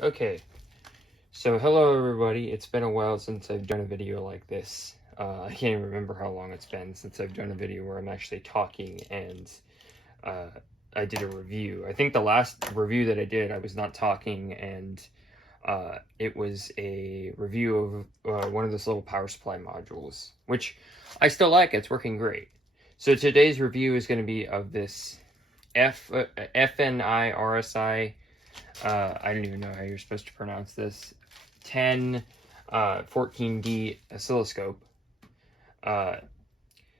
Okay, so hello everybody. It's been a while since I've done a video like this. I can't even remember how long it's been since I've done a video where I'm actually talking and I did a review. I think the last review that I did, I was not talking, and it was a review of one of those little power supply modules, which I still like. It's working great. So today's review is going to be of this FNIRSI. I don't even know how you're supposed to pronounce this. 14D oscilloscope.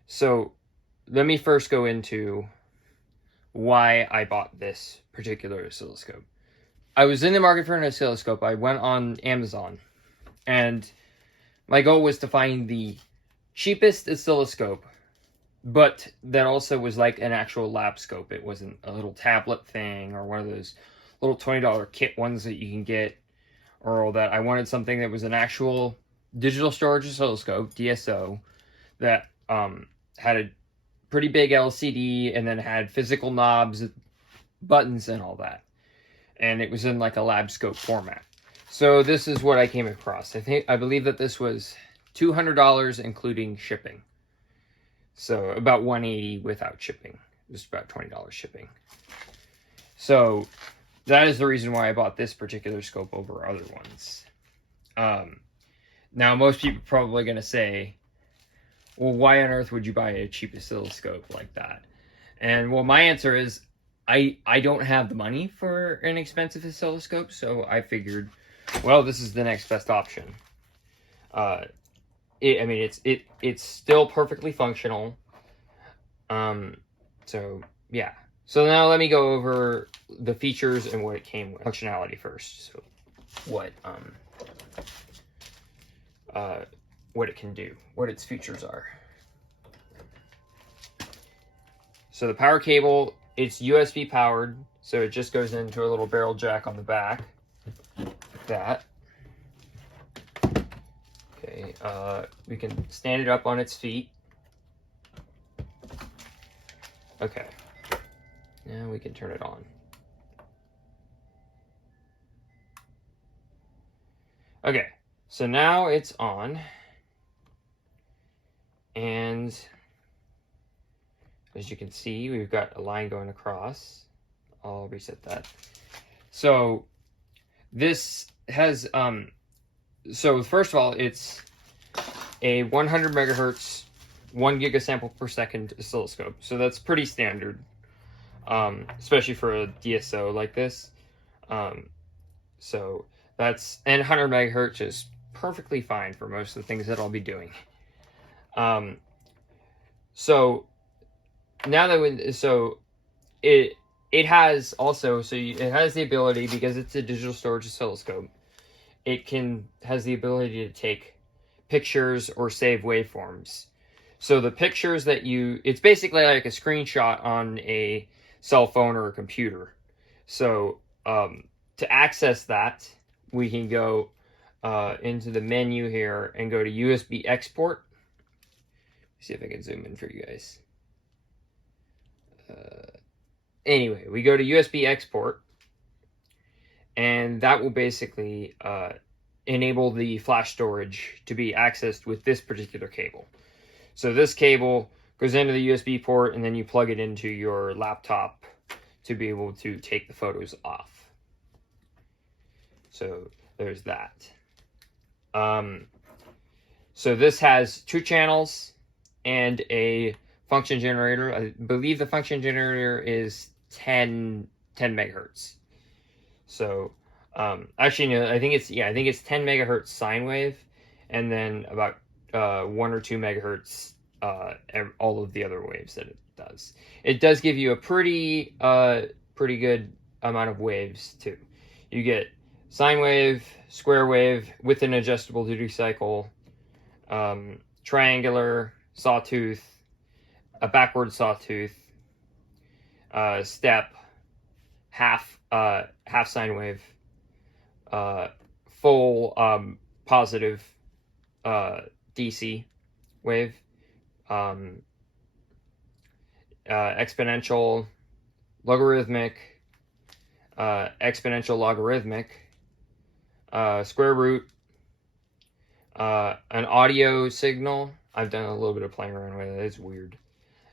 So let me first go into why I bought this particular oscilloscope. I was in the market for an oscilloscope. I went on Amazon, and my goal was to find the cheapest oscilloscope, but that also was like an actual lab scope. It wasn't a little tablet thing or one of those little $20 kit ones that you can get, or all that. I wanted something that was an actual digital storage oscilloscope, DSO, that had a pretty big LCD and then had physical knobs, buttons, and all that. And it was in like a lab scope format. So this is what I came across. I believe that this was $200 including shipping. So about $180 without shipping. Just about $20 shipping. So that is the reason why I bought this particular scope over other ones. Now, most people are probably going to say, well, why on earth would you buy a cheap oscilloscope like that? And, well, my answer is, I don't have the money for an expensive oscilloscope, so I figured, well, this is the next best option. It's still perfectly functional. So, yeah. So now let me go over the features and what it came with. Functionality first. So what it can do, what its features are. So the power cable, it's USB powered, so it just goes into a little barrel jack on the back, like that. Okay, we can stand it up on its feet. Okay, now we can turn it on. Okay, so now it's on, and as you can see, we've got a line going across. I'll reset that. So this has, so first of all, it's a 100 megahertz, 1 gigasample per second oscilloscope. So that's pretty standard, especially for a DSO like this. So that's, and 100 megahertz is perfectly fine for most of the things that I'll be doing. So now that it has also, it has the ability, because it's a digital storage oscilloscope, has the ability to take pictures or save waveforms. So the pictures that it's basically like a screenshot on a cell phone or a computer. So to access that, we can go into the menu here and go to USB export. See if I can zoom in for you guys. Anyway, we go to USB export, and that will basically enable the flash storage to be accessed with this particular cable. So this cable goes into the USB port, and then you plug it into your laptop to be able to take the photos off. So there's that. So this has 2 channels and a function generator. I believe the function generator is 10 megahertz. So actually, no, I think it's 10 megahertz sine wave, and then about 1 or 2 megahertz all of the other waves that it does. It does give you a pretty good amount of waves too. You get sine wave, square wave with an adjustable duty cycle, triangular, sawtooth, a backward sawtooth, step, half sine wave, full positive DC wave, exponential, logarithmic, exponential logarithmic, square root, an audio signal. I've done a little bit of playing around with it. It's weird.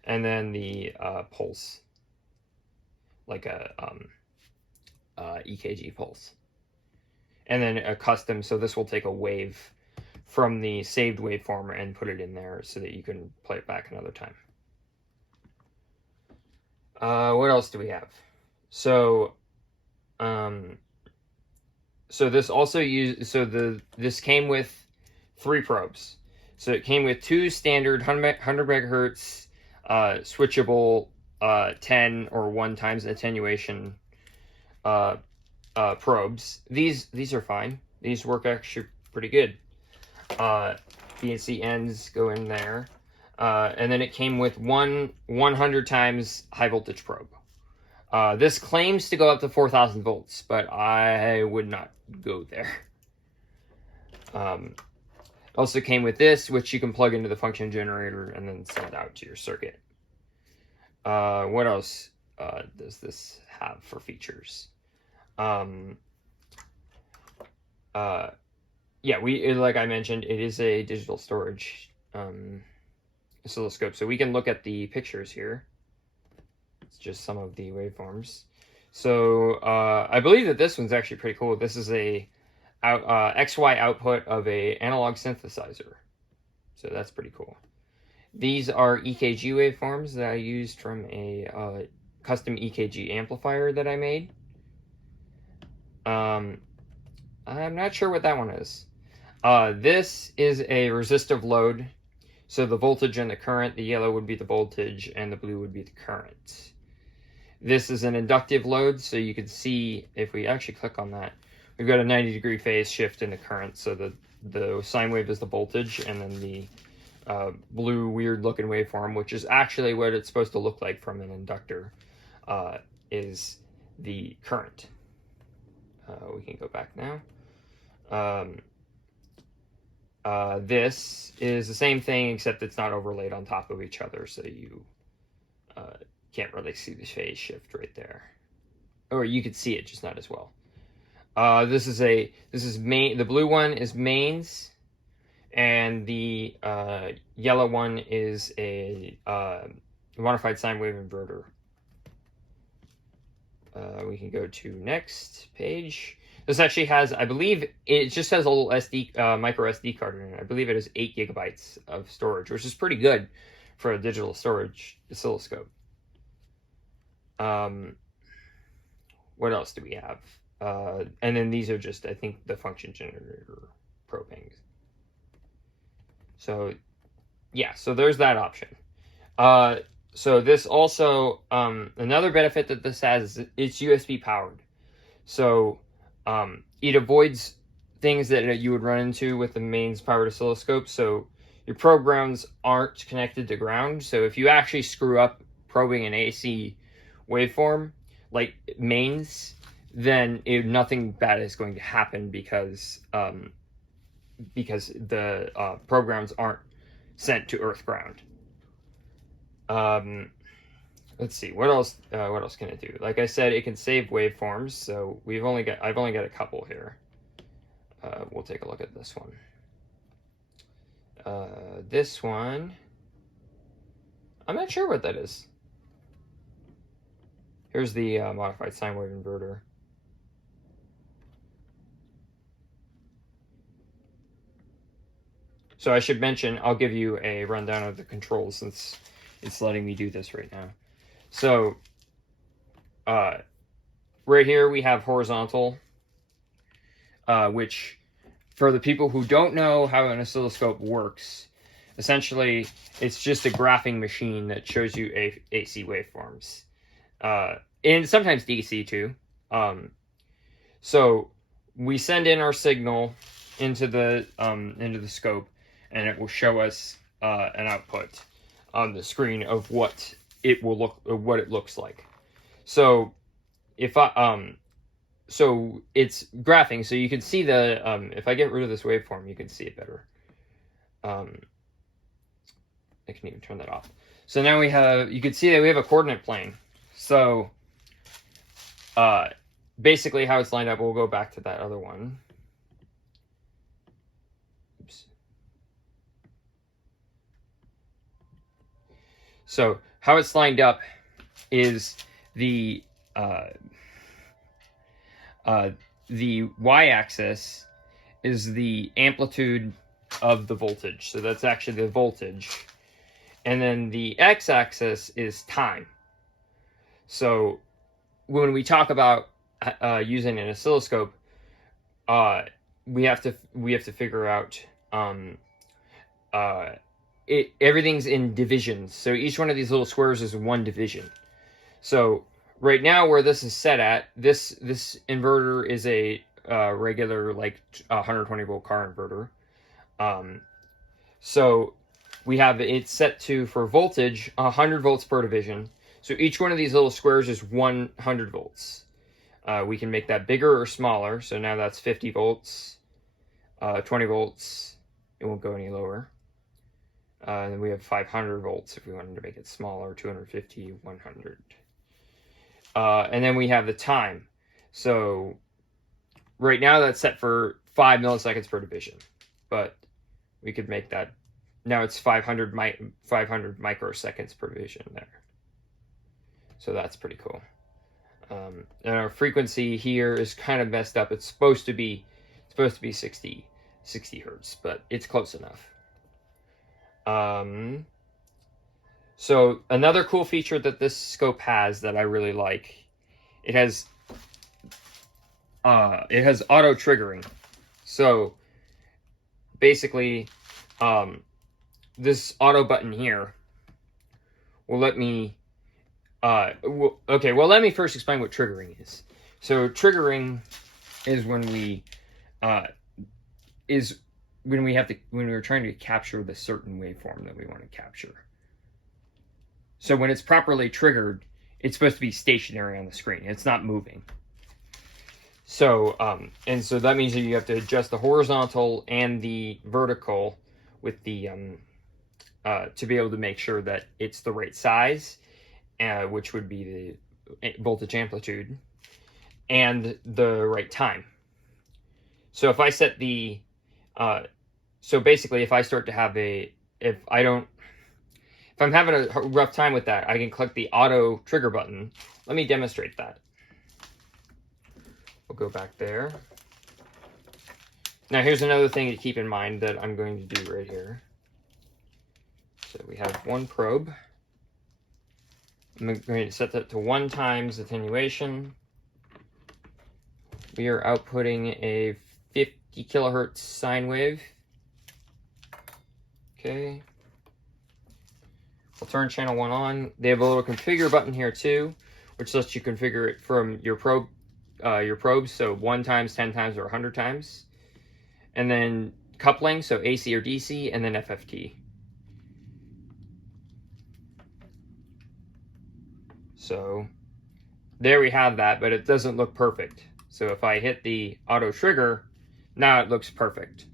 And then the pulse, like a EKG pulse. And then a custom, so this will take a wave from the saved waveform and put it in there so that you can play it back another time. What else do we have? So, so this also this came with 3 probes. So it came with 2 standard 100 megahertz switchable 10 or 1 times attenuation probes. These are fine. These work actually pretty good. BNC ends go in there. And then it came with 100 times high voltage probe. This claims to go up to 4,000 volts, but I would not go there. Also came with this, which you can plug into the function generator and then send out to your circuit. What else does this have for features? Yeah, like I mentioned, it is a digital storage oscilloscope, so we can look at the pictures here. It's just some of the waveforms. So I believe that this one's actually pretty cool. This is a XY output of a analog synthesizer, so that's pretty cool. These are EKG waveforms that I used from a custom EKG amplifier that I made. I'm not sure what that one is. This is a resistive load. So the voltage and the current, the yellow would be the voltage and the blue would be the current. This is an inductive load, so you can see, if we actually click on that, we've got a 90-degree phase shift in the current. So the sine wave is the voltage, and then the blue weird-looking waveform, which is actually what it's supposed to look like from an inductor, is the current. We can go back now. This is the same thing, except it's not overlaid on top of each other, so you can't really see the phase shift right there. Or you could see it, just not as well. The blue one is mains, and the yellow one is a modified sine wave inverter. We can go to next page. This actually has, I believe, it just has a little micro SD card in it. I believe it has 8 gigabytes of storage, which is pretty good for a digital storage oscilloscope. What else do we have? And then these are just, I think, the function generator probing. So, yeah, so there's that option. So this also, another benefit that this has is it's USB powered. So it avoids things that you would run into with the mains powered oscilloscope. So your probe grounds aren't connected to ground. So if you actually screw up probing an AC waveform, like mains, then nothing bad is going to happen because the probe grounds aren't sent to earth ground. Let's see, what else can it do? Like I said, it can save waveforms, so I've only got a couple here. We'll take a look at this one. This one, I'm not sure what that is. Here's the modified sine wave inverter. So I should mention, I'll give you a rundown of the controls since it's letting me do this right now. So, right here we have horizontal, which, for the people who don't know how an oscilloscope works, essentially it's just a graphing machine that shows you AC waveforms, and sometimes DC too. So we send in our signal into the scope, and it will show us an output on the screen of what it looks like. So if so it's graphing, so you can see the if I get rid of this waveform, you can see it better. I can even turn that off. So now you can see that we have a coordinate plane. So basically how it's lined up, we'll go back to that other one. So how it's lined up is the y-axis is the amplitude of the voltage. So that's actually the voltage. And then the x-axis is time. So when we talk about using an oscilloscope, we have to figure out everything's in divisions. So each one of these little squares is one division. So right now, where this is set at, this inverter is a regular, like, 120 volt car inverter. So we have it set to, for voltage, 100 volts per division. So each one of these little squares is 100 volts. We can make that bigger or smaller. So now that's 50 volts, 20 volts. It won't go any lower. And then we have 500 volts if we wanted to make it smaller, 250, 100. And then we have the time. So right now that's set for 5 milliseconds per division, but we could make that, now it's 500 microseconds per division there. So that's pretty cool. And our frequency here is kind of messed up. It's supposed to be 60 hertz, but it's close enough. So another cool feature that this scope has that I really like, it has auto triggering. So basically, this auto button here will let me let me first explain what triggering is. So triggering is when we're trying to capture the certain waveform that we want to capture. So when it's properly triggered, it's supposed to be stationary on the screen. It's not moving. So and so that means that you have to adjust the horizontal and the vertical with the to be able to make sure that it's the right size, which would be the voltage amplitude, and the right time. So if I set the so basically, if I start to have if I'm having a rough time with that, I can click the auto trigger button. Let me demonstrate that. We'll go back there. Now here's another thing to keep in mind that I'm going to do right here. So we have one probe. I'm going to set that to 1 times attenuation. We are outputting a 50 kilohertz sine wave. Okay. I'll turn channel 1 on. They have a little configure button here too, which lets you configure it from your probe, so 1 times, 10 times, or 100 times. And then coupling, so AC or DC, and then FFT. So there we have that, but it doesn't look perfect. So if I hit the auto trigger, now it looks perfect.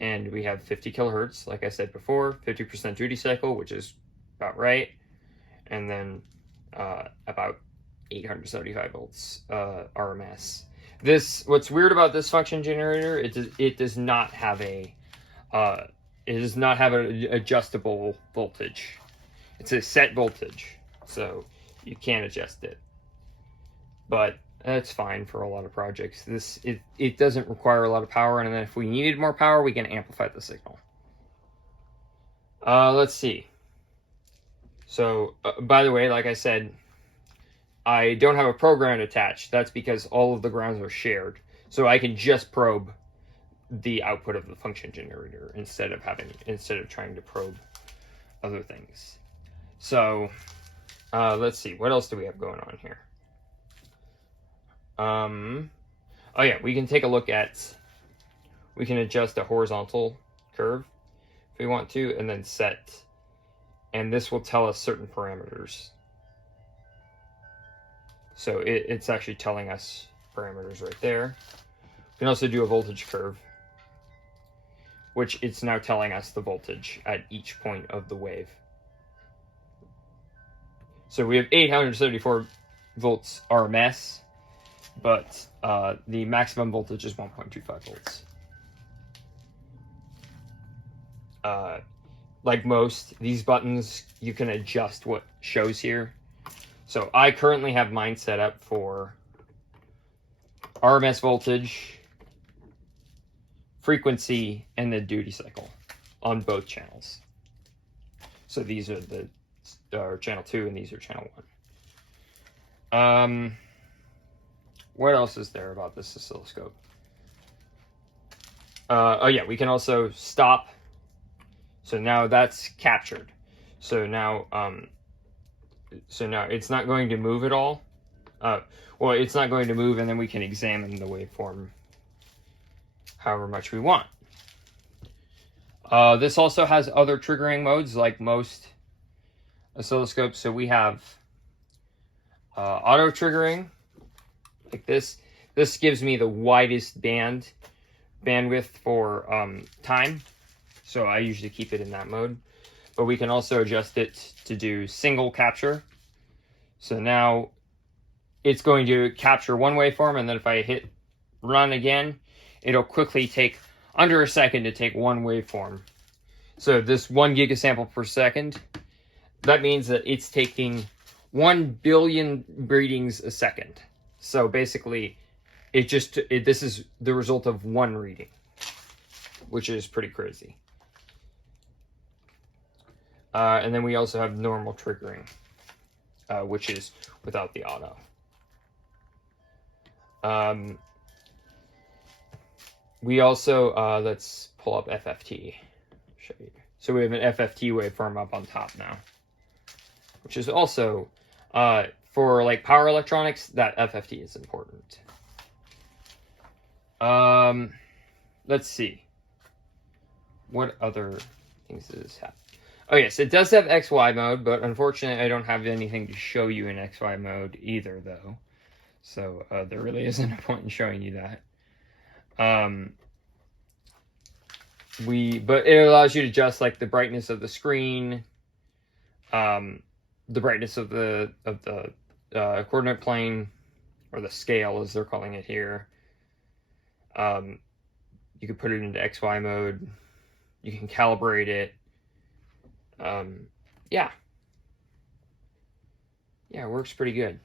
And we have 50 kilohertz, like I said before, 50% duty cycle, which is about right. And then about 875 volts RMS. What's weird about this function generator, it does not have an adjustable voltage. It's a set voltage, so you can't adjust it. But that's fine for a lot of projects. It doesn't require a lot of power, and then if we needed more power, we can amplify the signal. Let's see. So, by the way, like I said, I don't have a program attached. That's because all of the grounds are shared. So I can just probe the output of the function generator instead of trying to probe other things. So, let's see. What else do we have going on here? Oh yeah, we can take a look at, we can adjust a horizontal curve if we want to, and then set, and this will tell us certain parameters. So it's actually telling us parameters right there. We can also do a voltage curve, which it's now telling us the voltage at each point of the wave. So we have 874 volts RMS, but the maximum voltage is 1.25 volts. like most, these buttons, you can adjust what shows here. So I currently have mine set up for RMS voltage, frequency, and the duty cycle on both channels. So these are the channel 2 and these are channel 1. What else is there about this oscilloscope? Oh yeah, we can also stop. So now that's captured. So now it's not going to move at all. Well, it's not going to move, and then we can examine the waveform however much we want. This also has other triggering modes like most oscilloscopes. So we have auto triggering, like this. This gives me the widest bandwidth for time. So I usually keep it in that mode. But we can also adjust it to do single capture. So now it's going to capture one waveform, and then if I hit run again, it'll quickly take under a second to take one waveform. So this 1 gigasample per second, that means that it's taking 1 billion readings a second. So basically, this is the result of one reading, which is pretty crazy. And then we also have normal triggering, which is without the auto. We also, let's pull up FFT. Show you. So we have an FFT waveform up on top now, which is also, for like power electronics, that FFT is important. Let's see. What other things does this have? Oh yes, it does have XY mode, but unfortunately I don't have anything to show you in XY mode either, though. So there really isn't a point in showing you that. But it allows you to adjust like the brightness of the screen, the brightness of the coordinate plane, or the scale as they're calling it here. You can put it into XY mode. You can calibrate it. Yeah, it works pretty good.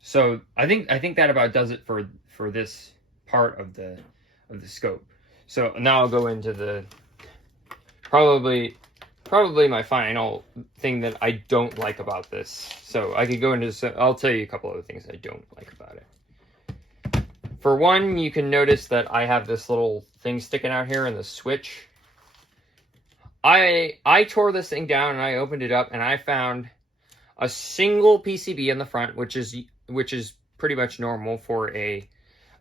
So I think that about does it for this part of the scope. So now I'll go into the probably my final thing that I don't like about this. So I could go into, I'll tell you a couple of things I don't like about it. For one, you can notice that I have this little thing sticking out here in the switch. I tore this thing down and I opened it up and I found a single PCB in the front, which is pretty much normal for a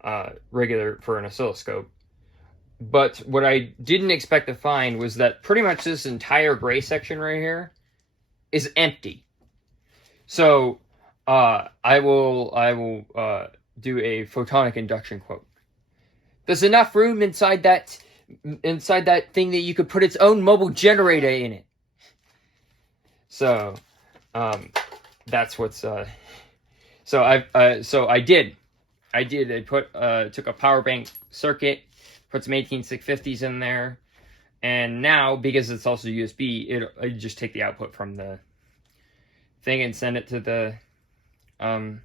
for an oscilloscope. But what I didn't expect to find was that pretty much this entire gray section right here is empty. So I will do a photonic induction quote. There's enough room inside that thing that you could put its own mobile generator in it. So that's what's so I did. I took a power bank circuit, put some 18650s in there, and now because it's also USB, I just take the output from the thing and send it to the send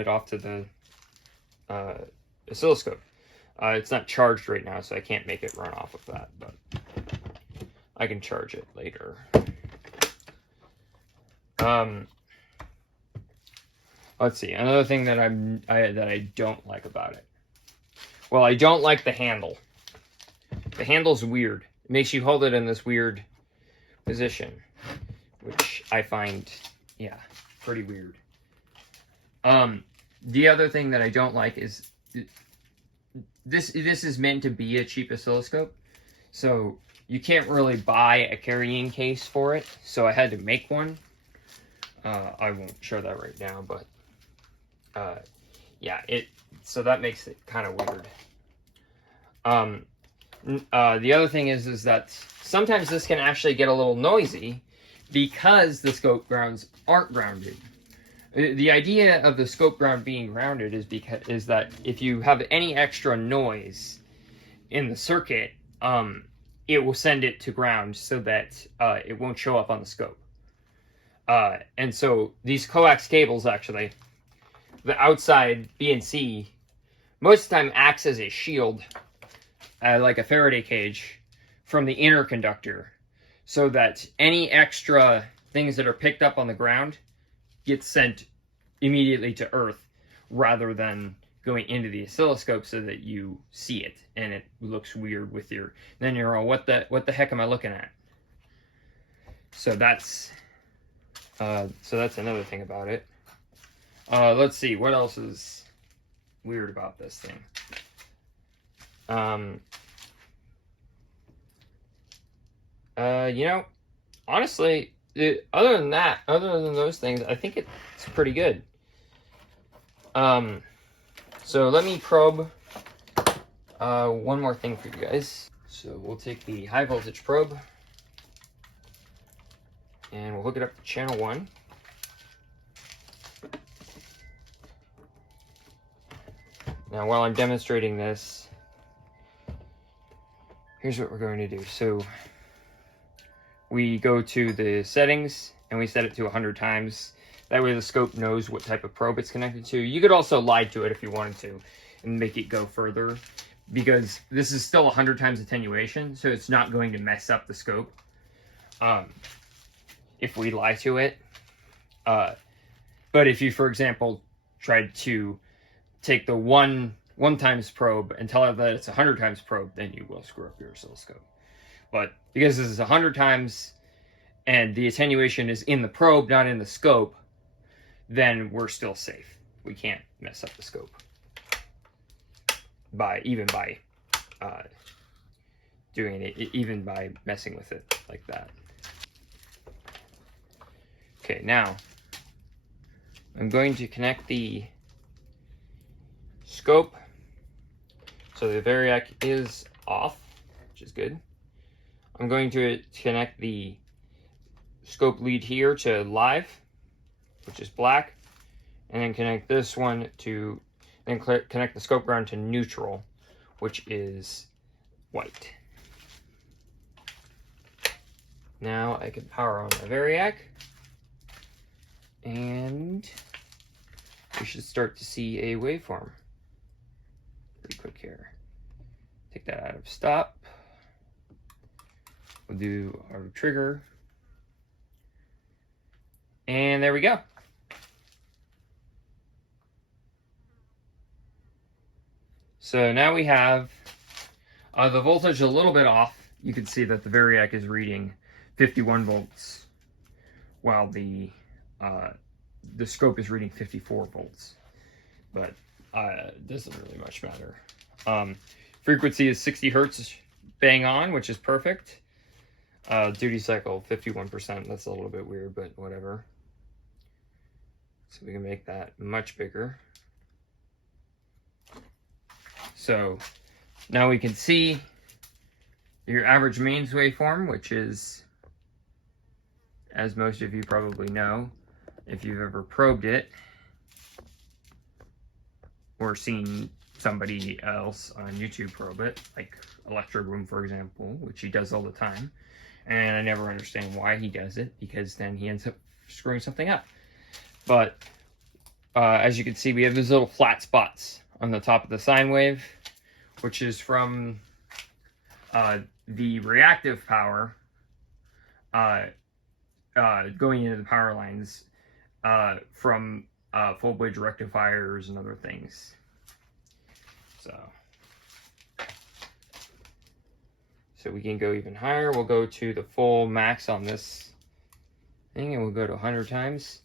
it off to the oscilloscope. It's not charged right now, so I can't make it run off of that, but I can charge it later. Let's see. Another thing that I don't like about it. Well, I don't like the handle. The handle's weird. It makes you hold it in this weird position, which I find, pretty weird. The other thing that I don't like is this is meant to be a cheap oscilloscope, so you can't really buy a carrying case for it, so I had to make one. I won't show that right now, but so that makes it kind of weird. The other thing is that sometimes this can actually get a little noisy because the scope grounds aren't grounded. The idea of the scope ground being grounded is that if you have any extra noise in the circuit, it will send it to ground so that it won't show up on the scope. And so these coax cables, actually, the outside BNC, most of the time acts as a shield, like a Faraday cage, from the inner conductor, so that any extra things that are picked up on the ground get sent immediately to Earth, rather than going into the oscilloscope so that you see it and it looks weird with your. Then you're all, what the heck am I looking at? So that's another thing about it. Let's see what else is weird about this thing. You know, honestly, other than those things, I think it's pretty good. So let me probe one more thing for you guys. So we'll take the high voltage probe and we'll hook it up to channel 1. Now, while I'm demonstrating this, here's what we're going to do. So we go to the settings and we set it to 100 times. That way the scope knows what type of probe it's connected to. You could also lie to it if you wanted to and make it go further, because this is still 100 times attenuation, so it's not going to mess up the scope if we lie to it. But if you, for example, tried to take the one times probe and tell it that it's 100 times probe, then you will screw up your oscilloscope. But because this is 100 times and the attenuation is in the probe, not in the scope, then we're still safe. We can't mess up the scope by doing it, even by messing with it like that. Okay, now I'm going to connect the scope. So the variac is off, which is good. I'm going to connect the scope lead here to live, which is black, and then connect this one to, then connect the scope ground to neutral, which is white. Now I can power on my variac, and we should start to see a waveform. Pretty quick here. Take that out of stop. We'll do our trigger. And there we go. So now we have the voltage a little bit off. You can see that the variac is reading 51 volts, while the scope is reading 54 volts. But it doesn't really much matter. Frequency is 60 hertz bang on, which is perfect. Duty cycle 51%. That's a little bit weird, but whatever. So we can make that much bigger. So now we can see your average mains waveform, which is, as most of you probably know, if you've ever probed it or seen somebody else on YouTube probe it, like Electroboom, for example, which he does all the time. And I never understand why he does it, because then he ends up screwing something up. But as you can see, we have these little flat spots on the top of the sine wave, which is from the reactive power going into the power lines from full bridge rectifiers and other things. So we can go even higher. We'll go to the full max on this thing, and we'll go to 100 times.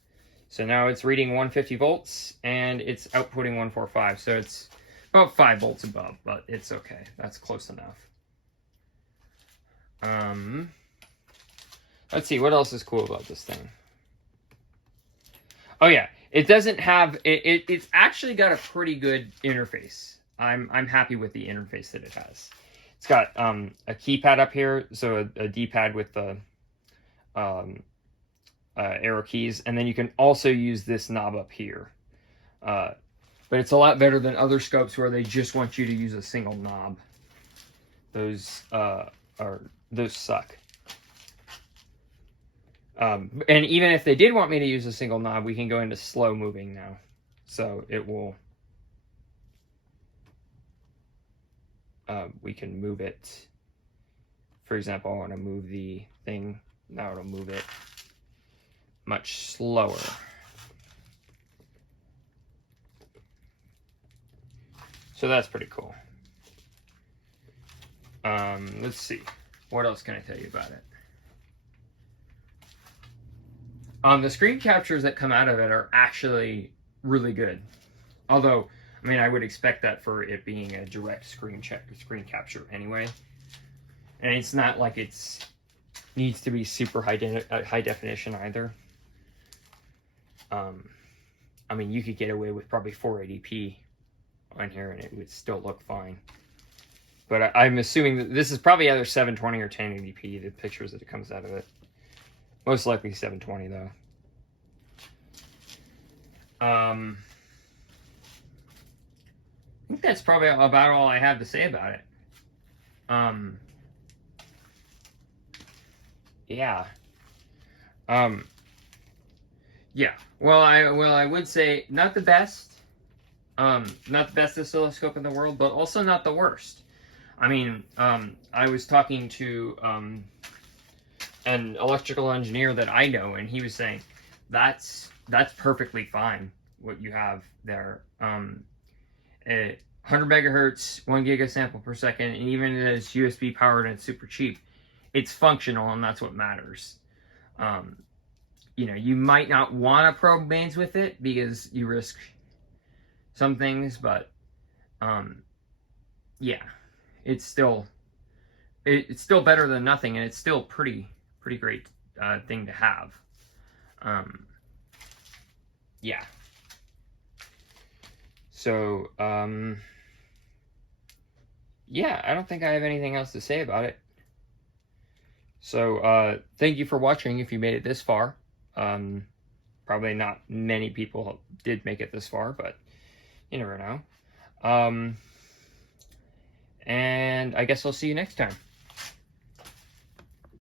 So now it's reading 150 volts, and it's outputting 145. So it's about 5 volts above, but it's okay. That's close enough. Let's see, what else is cool about this thing? Oh yeah, it doesn't have, it's actually got a pretty good interface. I'm happy with the interface that it has. It's got a keypad up here, so a D-pad with the arrow keys, and then you can also use this knob up here. But it's a lot better than other scopes where they just want you to use a single knob. Those suck. And even if they did want me to use a single knob, we can go into slow moving now. So it will, we can move it. For example, I want to move the thing. Now it'll move it much slower. So that's pretty cool. Let's see. What else can I tell you about it? The screen captures that come out of it are actually really good. Although, I mean, I would expect that for it being a direct screen capture anyway. And it's not like it's needs to be super high definition either. I mean, you could get away with probably 480p on here and it would still look fine. But I'm assuming that this is probably either 720 or 1080p, the pictures that it comes out of it. Most likely 720 though. I think that's probably about all I have to say about it. Yeah. Yeah. Well, I would say not the best. Not the best oscilloscope in the world, but also not the worst. I mean, I was talking to an electrical engineer that I know, and he was saying that's perfectly fine what you have there. 100 megahertz, 1 giga sample per second, and even if it's USB powered and it's super cheap, it's functional, and that's what matters. You know, you might not want to probe mains with it because you risk some things, but yeah, it's still better than nothing, and it's still pretty great thing to have. Yeah. So yeah, I don't think I have anything else to say about it. So thank you for watching if you made it this far. Probably not many people did make it this far, but you never know. And I guess I'll see you next time.